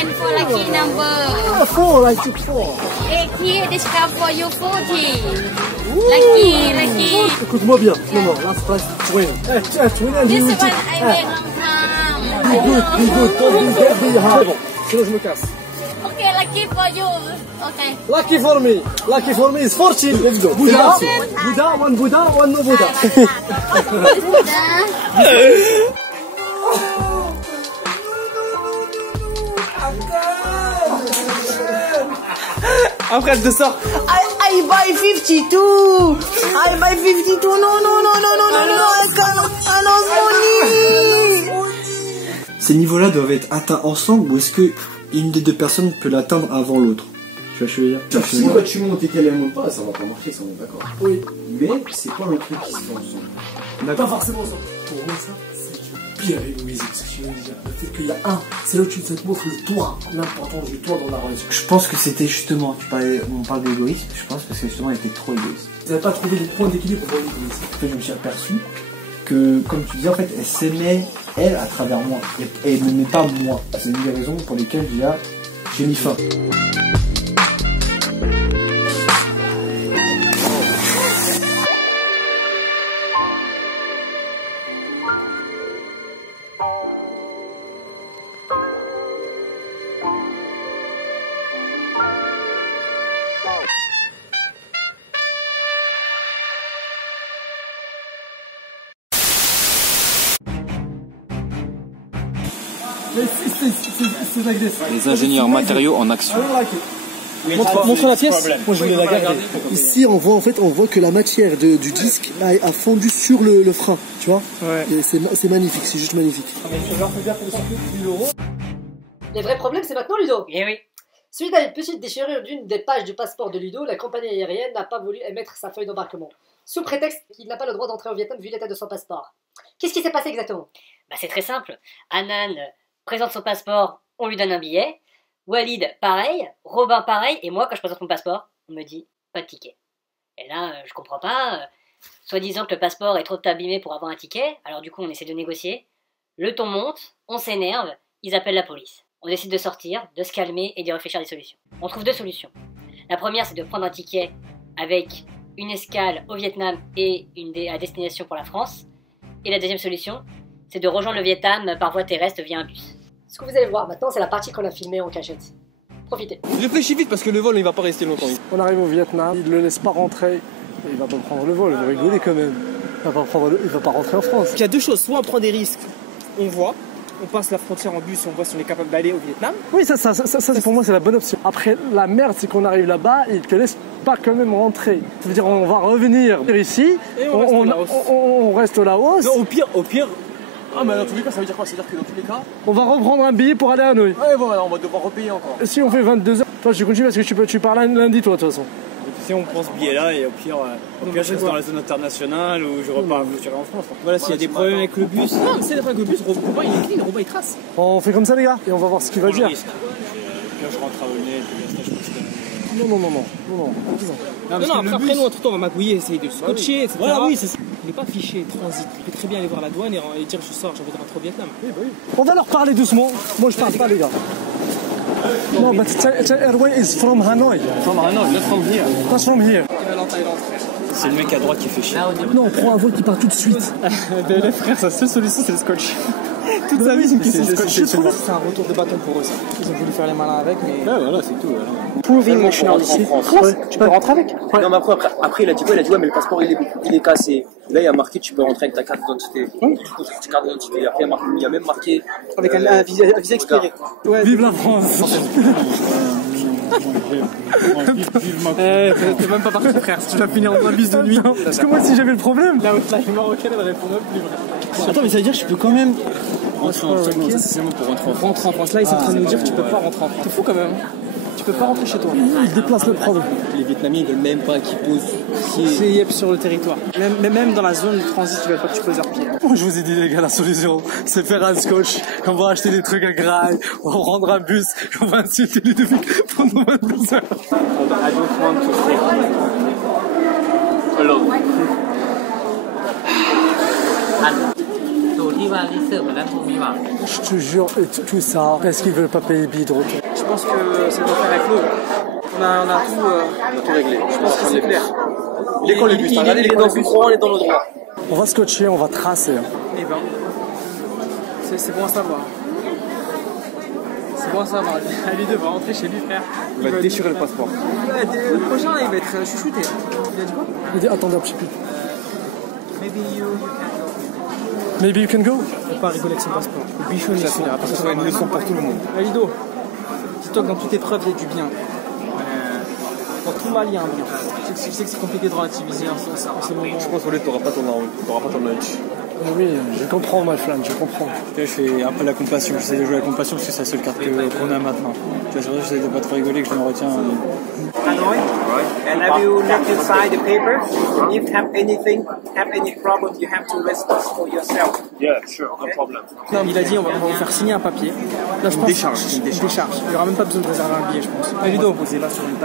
again for lucky number. Oh, 4, I took 4. Here, discount for you 40. Lucky. Écoute-moi bien. Non, non, last price, twin. Twin and This you one take. I wait long time. Be good. Don't be hard. C'est bon, sinon je me casse. Okay, lucky for you. Okay. Lucky for me is 14. Let's go. Buddha, one no Buddha. Après, elle te sort. I buy 52. I buy 52. No. I cannot. Money. Ces niveaux-là doivent être atteints ensemble ou est-ce que une des deux personnes peut l'atteindre avant l'autre? Tu vois ce que je veux dire? Si toi tu montes et qu'elle ne monte pas, ça va pas marcher, ça on est d'accord. Oui. Mais c'est pas un truc qui se fait ensemble. Pas forcément ça. Pour moi, ça, c'est le pire égoïsme. Ce que tu viens de dire. Le fait qu'il y a un, c'est là où tu te montres le toi, l'importance du toi dans la relation. Je pense que c'était justement, on parle d'égoïsme, je pense que c'est justement elle était trop égoïste. Vous n'avez pas trouvé les points d'équilibre pour l'égoïsme. En fait, je me suis aperçu que, comme tu dis, en fait, elle s'aimait, elle, à travers moi. Et elle n'aimait pas moi. C'est une des raisons pour lesquelles déjà, j'ai mis fin. C'est agressif. Les ingénieurs matériaux en action. Montre la pièce. Moi je voulais la garder. Ici on voit que la matière du disque a fondu sur le frein, tu vois. Ouais. C'est magnifique, c'est juste magnifique. Les vrais problèmes c'est maintenant Ludo. Eh oui. Suite à une petite déchirure d'une des pages du passeport de Ludo, la compagnie aérienne n'a pas voulu émettre sa feuille d'embarquement, sous prétexte qu'il n'a pas le droit d'entrer au Vietnam vu l'état de son passeport. Qu'est-ce qui s'est passé exactement? Bah c'est très simple. Anan présente son passeport, on lui donne un billet. Walid pareil, Robin pareil, et moi quand je présente mon passeport, on me dit pas de ticket. Et là je comprends pas, soi-disant que le passeport est trop abîmé pour avoir un ticket, alors du coup on essaie de négocier. Le ton monte, on s'énerve, ils appellent la police. On décide de sortir, de se calmer et d'y réfléchir à des solutions. On trouve deux solutions. La première, c'est de prendre un ticket avec une escale au Vietnam et à destination pour la France. Et la deuxième solution, c'est de rejoindre le Vietnam par voie terrestre via un bus. Ce que vous allez voir maintenant, c'est la partie qu'on a filmée en cachette. Profitez. Réfléchis vite parce que le vol il va pas rester longtemps. On arrive au Vietnam, il ne le laisse pas rentrer. Il va pas prendre le vol, il va rigoler quand même. Il va pas rentrer en France. Il y a deux choses, soit on prend des risques, on voit. On passe la frontière en bus, on voit si on est capable d'aller au Vietnam. Oui, ça pour moi c'est la bonne option. Après, la merde, c'est qu'on arrive là-bas, ils te laissent pas quand même rentrer. Ça veut dire on va revenir ici, et on reste au Laos. Non, au pire. Ah mais dans tous les cas, ça veut dire quoi? Ça veut dire que dans tous les cas... On va reprendre un billet pour aller à Hanoï. Ouais, voilà, on va devoir repayer encore. Si on fait 22 heures, toi je continue parce que tu pars lundi toi de toute façon. Si on prend ce billet là et au pire je reste dans la zone internationale ou je repars en France. Voilà, s'il y a des problèmes avec le bus. Non, mais c'est pas avec le bus, Robin il est clean, Robin il trace. On fait comme ça les gars et on va voir ce qu'il va dire. Là je rentre à Aulnay, Non, après nous entre temps on va magouiller, essayer de scotcher, etc. Voilà, oui, c'est ça. Il n'est pas fiché transit, il peut très bien aller voir la douane et dire je sors, j'ai envie de rentrer au Vietnam. On va leur parler doucement, moi je parle pas les gars. No, but Thai Airways is from Hanoi. From Hanoi, not from here. Not from here. C'est le mec à droite qui fait chier. Non, on prend un vol qui part tout de suite. Les frères, sa seule solution c'est le scotch. Toute sa vie c'est une question de scotch. C'est un retour de bâton pour eux ça. Ils ont voulu faire les malins avec mais... Ouais voilà c'est tout. Proving nationality. Tu peux rentrer avec? Ouais. Non mais après il a dit quoi? Il a dit ouais mais le passeport il est cassé. Là il y a marqué tu peux rentrer avec ta carte d'identité. Du coup c'est ta carte d'identité. Après il y a même marqué... Avec un visa expiré. Ouais, vive la France. T'es même pas parti frère, tu vas finir en un bus de nuit. Parce que moi si j'avais le problème... La hotline marocaine elle répond même plus vrai. Attends mais ça veut dire que je peux quand même... Rentrer en France, ça c'est seulement pour rentrer en France. Rentrer en France, là ils sont en train de nous dire que tu peux pas rentrer en France. C'est fou quand même. Tu peux pas rentrer chez toi. Ils déplacent le problème. Les Vietnamiens ils veulent même pas qu'ils posent pied sur le territoire. Même dans la zone de transit, ils veulent pas que tu poses leur pied. Moi je vous ai dit les gars, la solution c'est faire un scotch. On va acheter des trucs à graille, on va prendre un bus, on va insulter les deux mecs pendant 22 heures. I don't want to stay alone. Je te jure, et tout ça, est-ce qu'ils veulent pas payer le billet de retour? Je pense que ça doit faire avec l'eau. On a tout réglé. Je pense que c'est clair. Il est quand le bus? Regardez, il est dans le droit, on est dans le droit. On va scotcher, on va tracer. Eh ben, c'est bon à savoir. C'est bon à savoir. Lui va rentrer chez lui, frère. Il va déchirer le passeport. Le prochain, il va être chouchouté. Il a dit quoi? Il a dit attendez un petit peu. Maybe you can go. Il faut pas rigoler avec son passeport. Le bichon, il a fait Ça sera une leçon pour tout le monde. Lido, dis-toi que dans toute épreuve, il y a du bien. Dans tout mal, il y a un bien. Je sais que c'est compliqué de relativiser en ce moment. Je pense que tu n'auras pas ton lunch. Oui, je comprends, my friend, je comprends. Je fais un peu la compassion, j'essaie de jouer la compassion parce que c'est la seule carte qu'on a maintenant. C'est vrai que j'essaie de pas trop rigoler, que je me retiens. Hanoi, and have you left inside the paper? If you have any problem, you have to respond for yourself. Yeah, sure, no problem. Non, il a dit on va vous faire signer un papier. Là, je pense, décharge. Il n'y aura même pas besoin de réserver un billet, je pense. Ah, Ludo,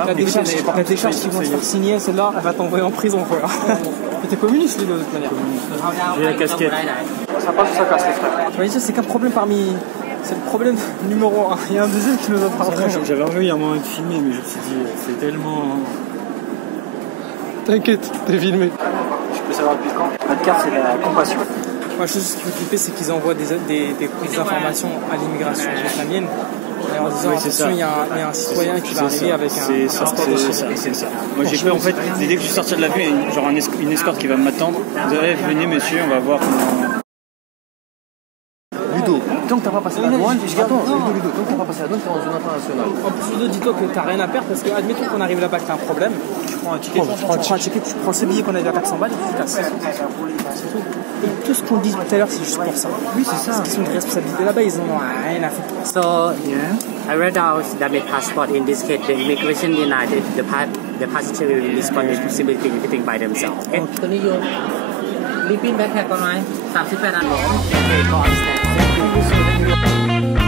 la décharge qu'ils vont te faire signer, celle-là, elle va t'envoyer en prison, frère. T'es communiste, Ludo, de toute manière. J'ai la casquette. Ça passe ou ça casse, les frères. Tu vois, c'est qu'un problème parmi. C'est le problème numéro 1. Il y a un deuxième qui nous a pas. J'avais envie à un moment de filmer, mais je me suis dit, c'est tellement. T'inquiète, t'es filmé. Je peux savoir depuis quand. La carte, c'est la compassion. Moi, la chose qui me fait c'est qu'ils envoient des informations à l'immigration vietnamienne. En disant, oui, attention, il y a un citoyen qui va arriver avec un passeport de c'est ça. Moi, j'ai peur, en fait, dès que je suis sorti de l'avion, il y a genre une escorte qui va m'attendre. Vous allez, venez, monsieur, on va voir comment. Ludo, tant que t'as pas passé la douane, attends, Ludo, tant que t'as pas passé la douane, t'es en zone internationale. En plus, Ludo, dis-toi que t'as rien à perdre parce que, admettons qu'on arrive là-bas, que t'as un problème, tu prends un ticket, tu prends ce billet qu'on a eu à 400 balles et tu te casses. C'est tout. Et tout ce qu'on dit tout à l'heure, c'est juste pour ça. Oui, c'est ça. Parce qu'ils ont des responsabilités là-bas, ils en ont rien à foutre. So, I read out the passport. In this case, the immigration denied it. The passenger will respond to simply everything by themselves. Okay? ตัวนี้โยนรีบปิ้นแบ็คแพ็คก่อนไหม38 อันหรอโอเคก่อน